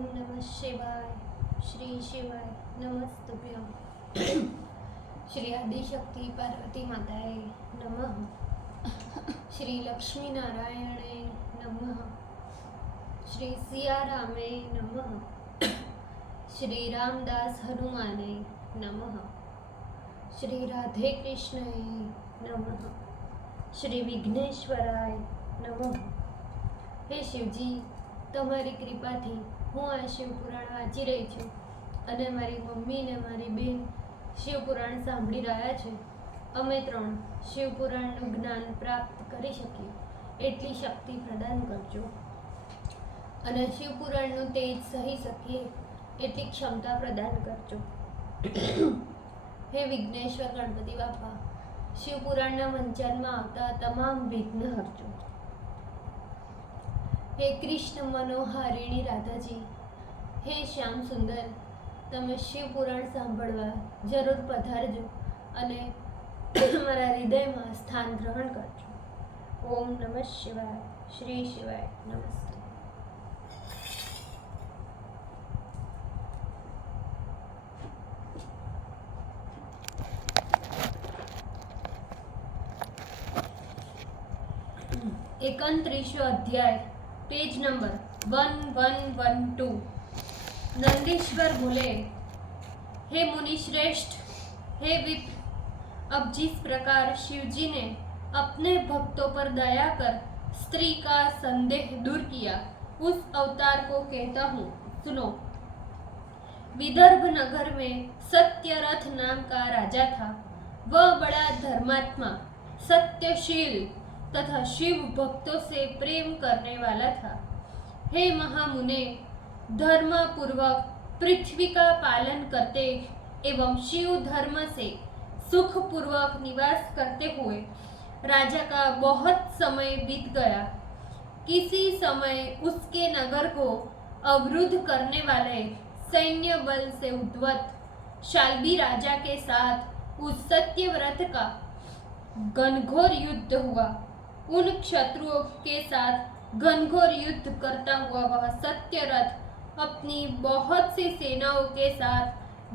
ओम नमः शिवाय। श्री शिवाय नमस्तुभ्यं। श्री आदिशक्ति पार्वती माताए नमः। श्री लक्ष्मी नारायणे नमः। श्री सिया रामे नमः। श्री रामदास हनुमाने नमः। श्री राधे कृष्णये नमः। श्री विघ्नेश्वराय नमः। हे शिवजी, તમારી કૃપાથી હું આ શિવપુરાણ વાંચી રહી છું અને મારી મમ્મી ને મારી બેન શિવપુરાણ સાંભળી રહ્યા છે. અમે ત્રણ શિવપુરાણનું જ્ઞાન પ્રાપ્ત કરી શકીએ એટલી શક્તિ પ્રદાન કરજો અને શિવપુરાણનું તેજ સહી શકીએ એટલી ક્ષમતા પ્રદાન કરજો. હે વિઘ્નેશ્વર ગણપતિ બાપા, શિવપુરાણના મંચાનમાં આવતા તમામ વિઘ્ન હરજો. हे कृष्ण मनोहारिणी राधाजी, हे श्याम सुंदर, તમે શિવપુરાણ સાંભળવા જરૂર પધારજો અને મારા હૃદયમાં સ્થાન ગ્રહણ કરજો. ઓમ નમઃ શિવાય. શ્રી શિવાય નમસ્તે. એકત્રીસો અધ્યાય, पेज नंबर 1112. नंदीश्वर बोले, हे मुनि श्रेष्ठ, हे विप, अब जिस प्रकार शिवजी ने अपने भक्तों पर दया कर स्त्री का संदेह दूर किया, उस अवतार को कहता हूँ, सुनो. विदर्भ नगर में सत्यरथ नाम का राजा था. वह बड़ा धर्मात्मा, सत्यशील तथा शिव भक्तों से प्रेम करने वाला था. हे महामुने, धर्म पूर्वक पृथ्वी का पालन करते एवं शिव धर्म से सुख पूर्वक निवास करते हुए राजा का बहुत समय बीत गया. किसी समय उसके नगर को अवरुद्ध करने वाले सैन्य बल से उद्वत शाल्बी राजा के साथ उस सत्यव्रत का घनघोर युद्ध हुआ. उन शत्रुओं के साथ घनघोर युद्ध करता हुआ वह सत्यरथ अपनी बहुत सी सेनाओं के साथ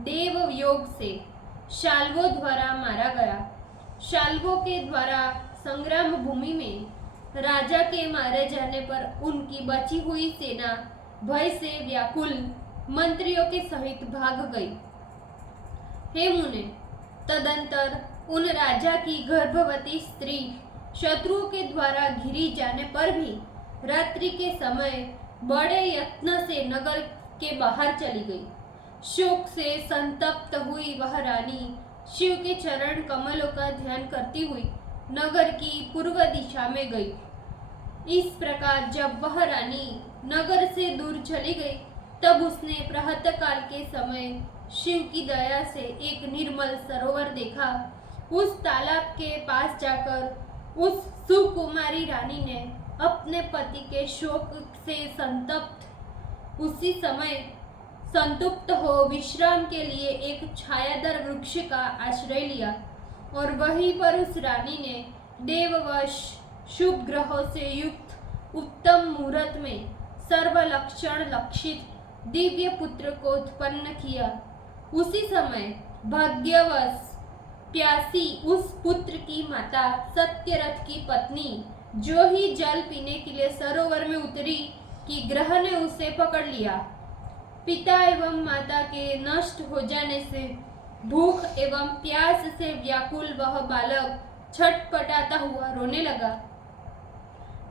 देव योग से शाल्वों द्वारा मारा गया. शाल्वों के द्वारा संग्राम भूमि में राजा के मारे जाने पर उनकी बची हुई सेना भय से व्याकुल मंत्रियों के सहित भाग गई. हे मुने, तदंतर उन राजा की गर्भवती स्त्री शत्रुओं के द्वारा घिरी जाने पर भी रात्रि के समय बड़े यत्न से नगर के बाहर चली गई. शोक से संतप्त हुई वह रानी शिव के चरण कमलों का ध्यान करती हुई नगर की पूर्व दिशा में गई. इस प्रकार जब वह रानी नगर से दूर चली गई, तब उसने प्रातःकाल के समय शिव की दया से एक निर्मल सरोवर देखा. उस तालाब के पास जाकर उस सुकुमारी रानी ने अपने पति के शोक से उसी समय संतुप्त हो विश्राम के लिए एक छायादार वृक्ष का आश्रय लिया और वहीं पर उस रानी ने देववश शुभ ग्रहों से युक्त उत्तम मुहूर्त में सर्वलक्षण लक्षित दिव्य पुत्र को उत्पन्न किया. उसी समय भाग्यवश प्यासी उस पुत्र की माता सत्यरथ की पत्नी जो ही जल पीने के लिए सरोवर में उतरी कि ग्रह ने उसे पकड़ लिया. पिता एवं माता के नष्ट हो जाने से भूख एवं प्यास से व्याकुल वह बालक छटपटाता हुआ रोने लगा.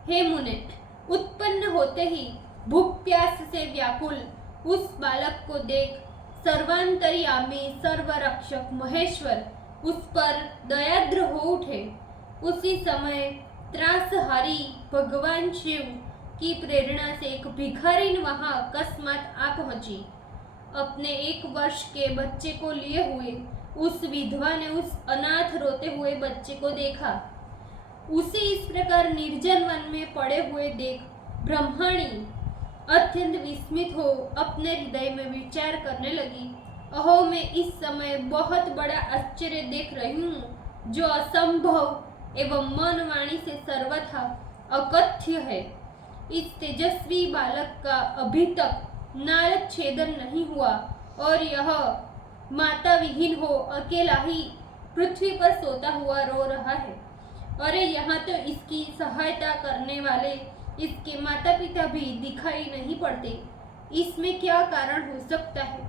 हे मुने, उत्पन्न होते ही भूख प्यास से व्याकुल उस बालक को देख सर्वांतर्यामी सर्वरक्षक महेश्वर उस पर दयाद्र हो उठे. उसी समय त्रासहारी भगवान शिव की प्रेरणा से एक भिखारिन वहां अकस्मात आ पहुंची. अपने 1 वर्ष के बच्चे को लिए हुए उस विधवा ने उस अनाथ रोते हुए बच्चे को देखा. उसे इस प्रकार निर्जन वन में पड़े हुए देख ब्रह्मणी अत्यंत विस्मित हो अपने हृदय में विचार करने लगी, अहो, मैं इस समय बहुत बड़ा आश्चर्य देख रही हूँ जो असंभव एवं मन वाणी से सर्वथा अकथ्य है. इस तेजस्वी बालक का अभी तक नारद छेदन नहीं हुआ और यह माता विहीन हो अकेला ही पृथ्वी पर सोता हुआ रो रहा है। अरे यहाँ तो इसकी सहायता करने वाले इसके माता पिता भी दिखाई नहीं पड़ते। इसमें क्या कारण हो सकता है?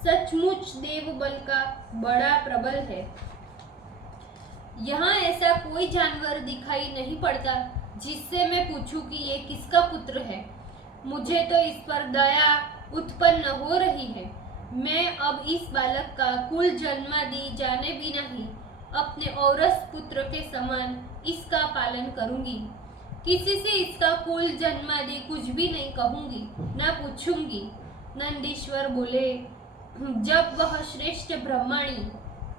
सचमुच देव बल का बड़ा प्रबल है। यहाँ ऐसा कोई जानवर दिखाई नहीं पड़ता जिससे मैं पूछूं कि ये किसका पुत्र है। मुझे तो इस पर दया उत्पन्न हो रही है। मैं अब इस बालक का कुल जन्मादि जाने बिना ही अपने औरस पुत्र के समान इसका पालन करूंगी। किसी से इसका कुल जन्मादि कुछ भी नहीं कहूंगी, ना पूछूंगी। नंदीश्वर बोले, जब वह श्रेष्ठ ब्रह्मणी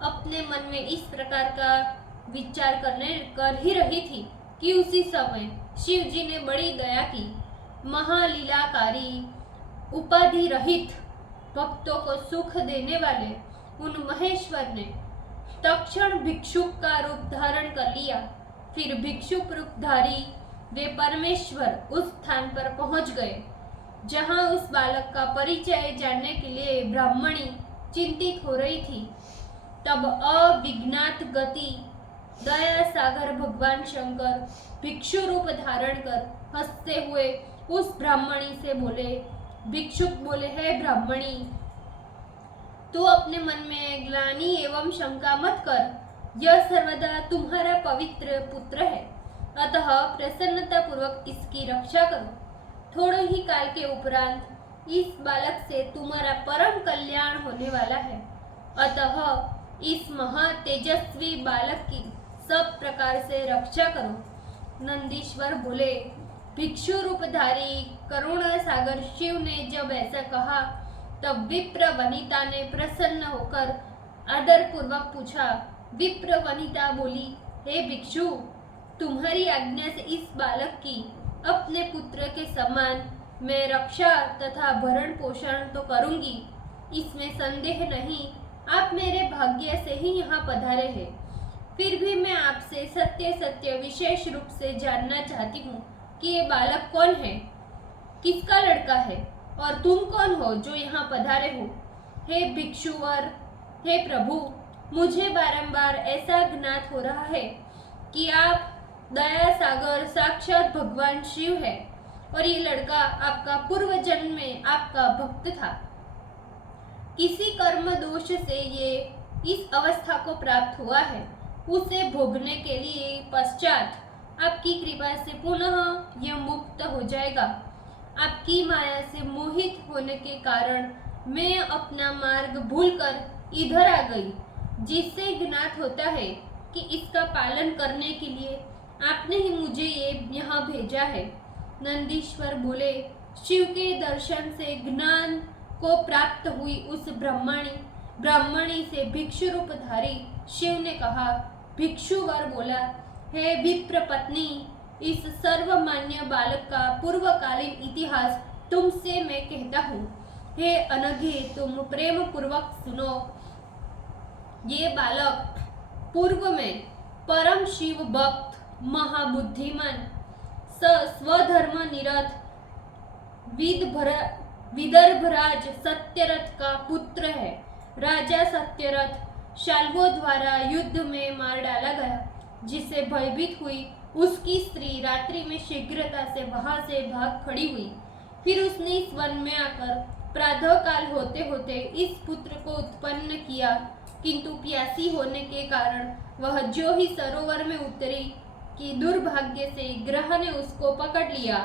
अपने मन में इस प्रकार का विचार कर ही रही थी कि उसी समय शिव जी ने बड़ी दया की। महालीलाकारी उपाधि रहित भक्तों को सुख देने वाले उन महेश्वर ने तक्षण भिक्षुक का रूप धारण कर लिया। फिर भिक्षुक रूपधारी वे परमेश्वर उस स्थान पर पहुंच गए जहां उस बालक का परिचय जानने के लिए ब्राह्मणी चिंतित हो रही थी। तब अविज्ञात गति दया सागर भगवान शंकर भिक्षु रूप धारण कर हंसते हुए उस ब्राह्मणी से बोले। भिक्षुक बोले, है ब्राह्मणी, तू अपने मन में ग्लानि एवं शंका मत कर। यह सर्वदा तुम्हारा पवित्र पुत्र है, अतः प्रसन्नता पूर्वक इसकी रक्षा करो। थोड़े ही काल के उपरांत इस बालक से तुम्हारा परम कल्याण होने वाला है, अतः इस महा तेजस्वी बालक की सब प्रकार से रक्षा करो। नंदीश्वर बोले, भिक्षु रूपधारी करुणा सागर शिव ने जब ऐसा कहा तब विप्र वनिता ने प्रसन्न होकर आदर पूर्वक पूछा। विप्र वनिता बोली, हे भिक्षु, तुम्हारी आज्ञा से इस बालक की अपने पुत्र के समान मैं रक्षा तथा भरण पोषण तो करूंगी, इसमें संदेह नहीं। आप मेरे भाग्य से ही यहाँ पधारे हैं। फिर भी मैं आपसे सत्य सत्य विशेष रूप से जानना चाहती हूँ कि ये बालक कौन है, किसका लड़का है और तुम कौन हो जो यहाँ पधारे हो। हे भिक्षुवर, हे प्रभु, मुझे बारंबार ऐसा ज्ञात हो रहा है कि आप दया सागर साक्षात भगवान शिव है और ये लड़का आपका पूर्व जन्म में आपका भक्त था। किसी कर्म दोष से ये इस अवस्था को प्राप्त हुआ है। उसे भोगने के लिए पश्चात आपकी कृपा से पुनः यह मुक्त हो जाएगा। आपकी माया से मोहित होने के कारण मैं अपना मार्ग भूलकर इधर आ गई, जिससे ज्ञात होता है कि इसका पालन करने के लिए आपने ही मुझे ये यहाँ भेजा है। नंदीश्वर बोले, शिव के दर्शन से ज्ञान को प्राप्त हुई उस ब्राह्मणी से भिक्षु रूपधारी शिव ने कहा। भिक्षुवर बोला, हे विप्र पत्नी, इस सर्वमान्य बालक का पूर्वकालीन इतिहास तुमसे मैं कहता हूँ। हे अनघे, तुम प्रेम पूर्वक सुनो। ये बालक पूर्व में परम शिव भक्त, महाबुद्धिमान, स्वधर्म निरत विदर्भराज सत्यरथ का पुत्र है। राजा सत्यरथ शाल्वों द्वारा युद्ध में मार डाला गया, जिससे भयभीत हुई उसकी स्त्री रात्रि में शीघ्रता से वहां से भाग खड़ी हुई। फिर उसने इस वन में आकर प्रातः काल होते होते इस पुत्र को उत्पन्न किया, किंतु प्यासी होने के कारण वह जो ही सरोवर में उतरी कि दुर्भाग्य से ग्रह ने उसको पकड़ लिया।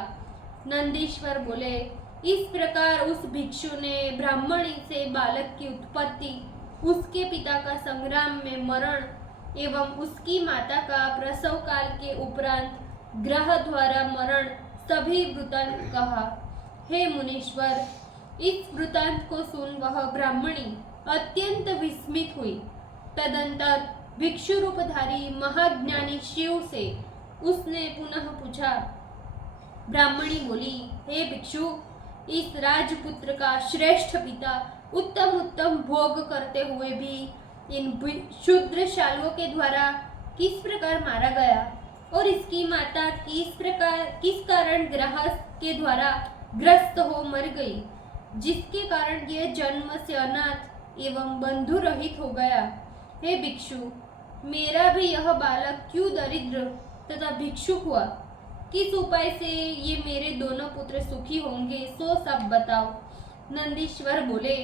नंदीश्वर बोले, इस प्रकार उस भिक्षु ने ब्राह्मणी से बालक की उत्पत्ति, उसके पिता का संग्राम में मरण एवं उसकी माता का प्रसव काल के उपरांत ग्रह द्वारा मरण सभी वृतांत कहा। हे मुनीश्वर, इस वृतांत को सुन वह ब्राह्मणी अत्यंत विस्मित हुई। तदंतर भिक्षु रूपधारी महाज्ञानी शिव से उसने पुनः पूछा। ब्राह्मणी बोली, हे भिक्षु, इस राजपुत्र का श्रेष्ठ पिता उत्तम उत्तम भोग करते हुए भी इन शूद्र शालुओं के द्वारा किस प्रकार मारा गया और इसकी माता किस कारण ग्रह के द्वारा ग्रस्त हो मर गई। जिसके कारण यह जन्म से अनाथ एवं बंधु रहित हो गया। हे भिक्षु, मेरा भी यह बालक क्यों दरिद्र तथा भिक्षुक हुआ? किस उपाय से ये मेरे दोनों पुत्र सुखी होंगे, सो सब बताओ। नंदीश्वर बोले,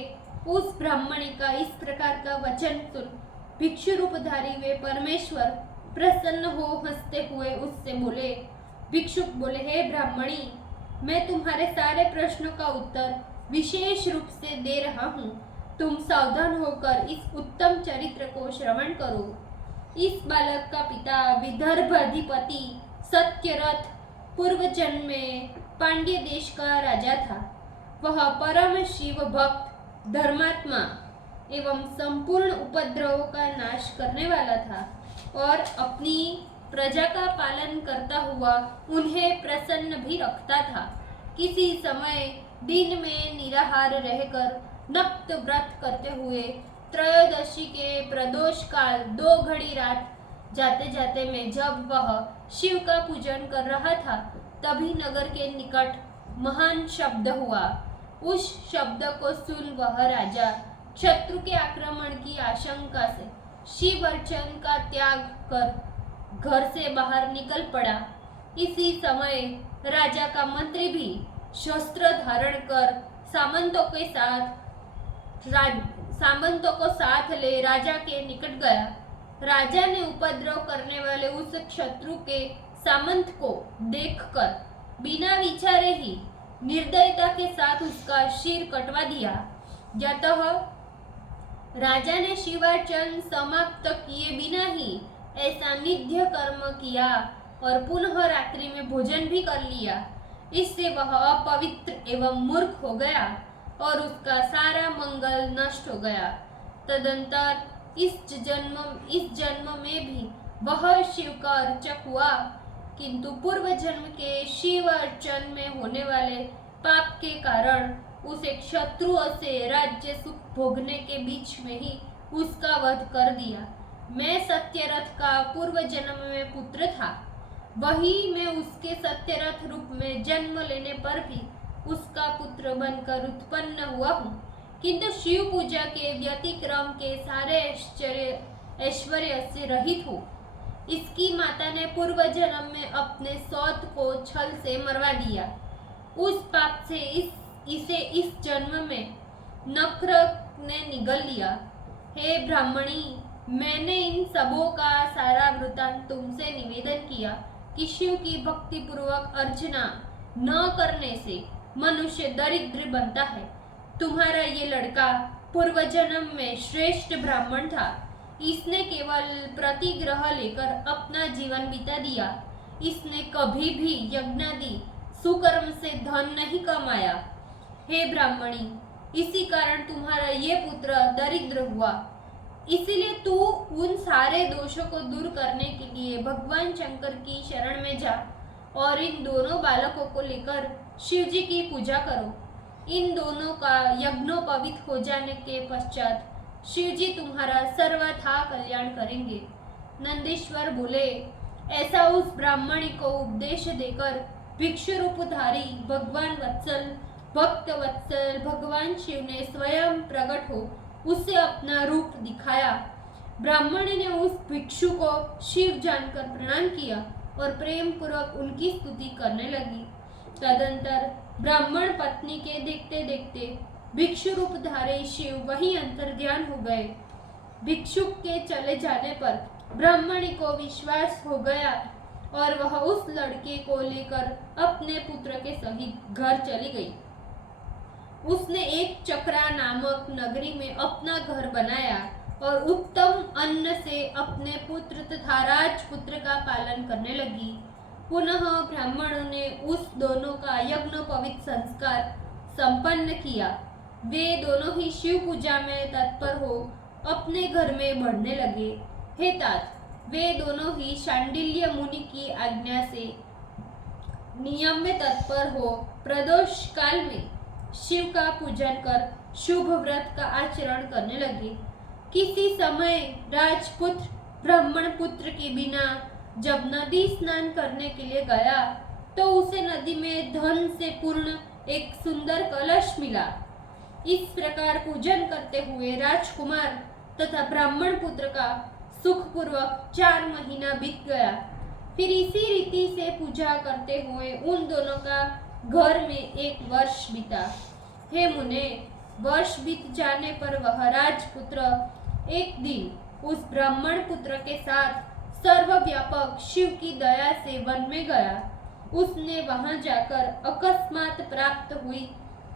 उस ब्राह्मणी का इस प्रकार का वचन सुन भिक्षु रूपधारी वे परमेश्वर प्रसन्न हो हंसते हुए उससे बोले। भिक्षुक बोले, हे ब्राह्मणी, मैं तुम्हारे सारे प्रश्नों का उत्तर विशेष रूप से दे रहा हूँ। तुम सावधान होकर इस उत्तम चरित्र को श्रवण करो। इस बालक का पिता विदर्भ अधिपति सत्यरथ पूर्व जन्म में पांड्य देश का राजा था। वह परम शिव भक्त, धर्मात्मा एवं संपूर्ण उपद्रवों का नाश करने वाला था और अपनी प्रजा का पालन करता हुआ उन्हें प्रसन्न भी रखता था। किसी समय दिन में निराहार रहकर नक्त व्रत करते हुए त्रयोदशी के प्रदोष काल 2 घड़ी रात जाते जाते में जब वह शिव का पूजन कर रहा था, तभी नगर के निकट महान शब्द हुआ। उस शब्द को सुन वह राजा शत्रु के आक्रमण की आशंका से शिव अर्चन का त्याग कर घर से बाहर निकल पड़ा। इसी समय राजा का मंत्री भी शस्त्र धारण कर सामंतों को साथ ले राजा के निकट गया। राजा ने उपद्रव करने वाले उस शत्रु के सामंत को देखकर बिना विचारे ही निर्दयता के साथ उसका सिर कटवा दिया। जतः राजा ने शिवार्चन समाप्त किए बिना ही ऐसा निध्य कर्म किया और पुनः रात्रि में भोजन भी कर लिया। इससे वह अपवित्र एवं मूर्ख हो गया और उसका सारा मंगल नष्ट हो गया। तदंतर इस जन्म में भी वह शिव का अर्चक हुआ, किंतु पूर्व जन्म के शिव अर्चन में होने वाले पाप के कारण उसे शत्रुओं से राज्य सुख भोगने के बीच में ही उसका वध कर दिया। मैं सत्यरथ का पूर्व जन्म में पुत्र था, वही मैं उसके सत्यरथ रूप में जन्म लेने पर भी उसका पुत्र बनकर उत्पन्न हुआ हूँ, किंतु शिव पूजा के व्यतिक्रम के सारे ऐश्वर्य से रहित हूँ। इसकी माता ने पूर्व जन्म में अपने सौत को छल से मरवा दिया। उस पाप से इसे इस जन्म में नक्र ने निगल लिया। हे ब्राह्मणी, मैंने इन सबों का सारा वृतांत तुमसे निवेदन किया कि शिव की भक्ति पूर्वक अर्चना न करने से मनुष्य दरिद्र बनता है। तुम्हारा ये लड़का पूर्व जन्म में श्रेष्ठ ब्राह्मण था। इसने केवल प्रतिग्रह लेकर अपना जीवन बिता दिया। इसने कभी भी यज्ञादि सुकर्म से धन नहीं कमाया। हे ब्राह्मणी, इसी कारण तुम्हारा ये पुत्र दरिद्र हुआ। इसीलिए तू उन सारे दोषों को दूर करने के लिए भगवान शंकर की शरण में जा और इन दोनों बालकों को लेकर शिव जी की पूजा करो। इन दोनों का यज्ञोपवीत हो जाने के पश्चात शिव जी तुम्हारा सर्वथा कल्याण करेंगे। नंदीश्वर बोले, ऐसा उस ब्राह्मणी को उपदेश देकर भिक्षु रूपधारी भक्त वत्सल भगवान शिव ने स्वयं प्रकट हो उसे अपना रूप दिखाया। ब्राह्मणी ने उस भिक्षु को शिव जानकर प्रणाम किया और प्रेम पूर्वक उनकी स्तुति करने लगी। तदंतर ब्राह्मण पत्नी के देखते देखते भिक्षु रूपधारी शिव वहीं अंतर्ध्यान हो गए। भिक्षुक के चले जाने पर ब्राह्मणी को विश्वास हो गया और वह उस लड़के को लेकर अपने पुत्र के सहित घर चली गई। उसने एक चक्रा नामक नगरी में अपना घर बनाया और उत्तम अन्न से अपने पुत्र तथा राजपुत्र का पालन करने लगी। पुनः ब्राह्मणों ने उस दोनों का यज्ञोपवीत संस्कार संपन्न किया। वे दोनों ही शिव पूजा में तत्पर हो अपने घर में बढ़ने लगे। हे तात, वे दोनों ही शांडिल्य मुनि की आज्ञा से नियम में तत्पर हो प्रदोष काल में शिव का पूजन कर शुभ व्रत का आचरण करने लगे। किसी समय राजपुत्र ब्राह्मण पुत्र के बिना जब नदी स्नान करने के लिए गया तो उसे नदी में धन से पूर्ण एक सुंदर कलश मिला। इस प्रकार पूजन करते हुए राजकुमार तथा ब्राह्मण पुत्र का सुखपूर्वक 4 महीना बीत गया। फिर इसी रीति से पूजा करते हुए उन दोनों का घर में 1 वर्ष बीता। हे मुने, वर्ष बीत जाने पर वह राजपुत्र एक दिन उस ब्राह्मण पुत्र के साथ सर्वव्यापक शिव की दया से वन में गया। उसने वहां जाकर अकस्मात प्राप्त हुई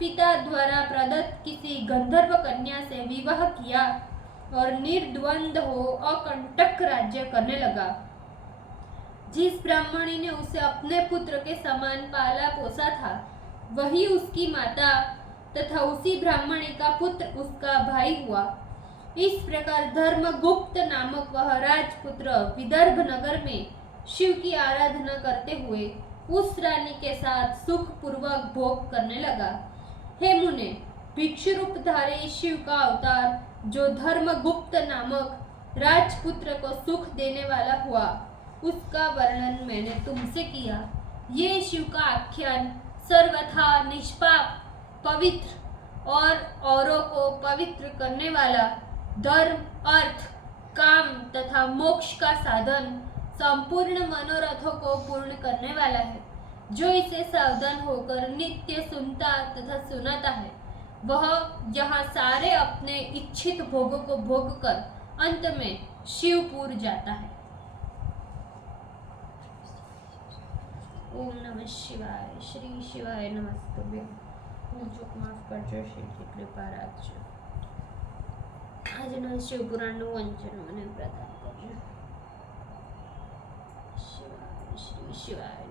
पिता द्वारा प्रदत्त किसी गंधर्व कन्या से विवाह किया और निर्द्वंद हो अकंटक राज्य करने लगा। जिस ब्राह्मणी ने उसे अपने पुत्र के समान पाला पोसा था, वही उसकी माता तथा उसी ब्राह्मणी का पुत्र उसका भाई हुआ। इस प्रकार धर्मगुप्त नामक वह राजपुत्र विदर्भ नगर में शिव की आराधना करते हुए उस रानी के साथ सुखपूर्वक भोग करने लगा। हे मुने, भिक्षु रूपधारी शिव का अवतार जो धर्मगुप्त नामक राजपुत्र को सुख देने वाला हुआ, उसका वर्णन मैंने तुमसे किया। ये शिव का आख्यान सर्वथा निष्पाप, पवित्र और औरों को पवित्र करने वाला, धर्म, अर्थ, काम तथा मोक्ष का साधन, संपूर्ण मनोरथों को पूर्ण करने वाला है। जो इसे सावधान होकर नित्य सुनता तथा सुनाता है, वह यहाँ सारे अपने इच्छित भोगों को भोग कर अंत में शिवपुर जाता है। ओम नमः शिवाय। श्री शिवाय नमस्तुभ्यं। चूक माफ करजो श्री कृपा રાખજો। આજના શિવપુરાણનું વંચન મને પ્રદાન કરજો। શિવાય શ્રી શિવાય।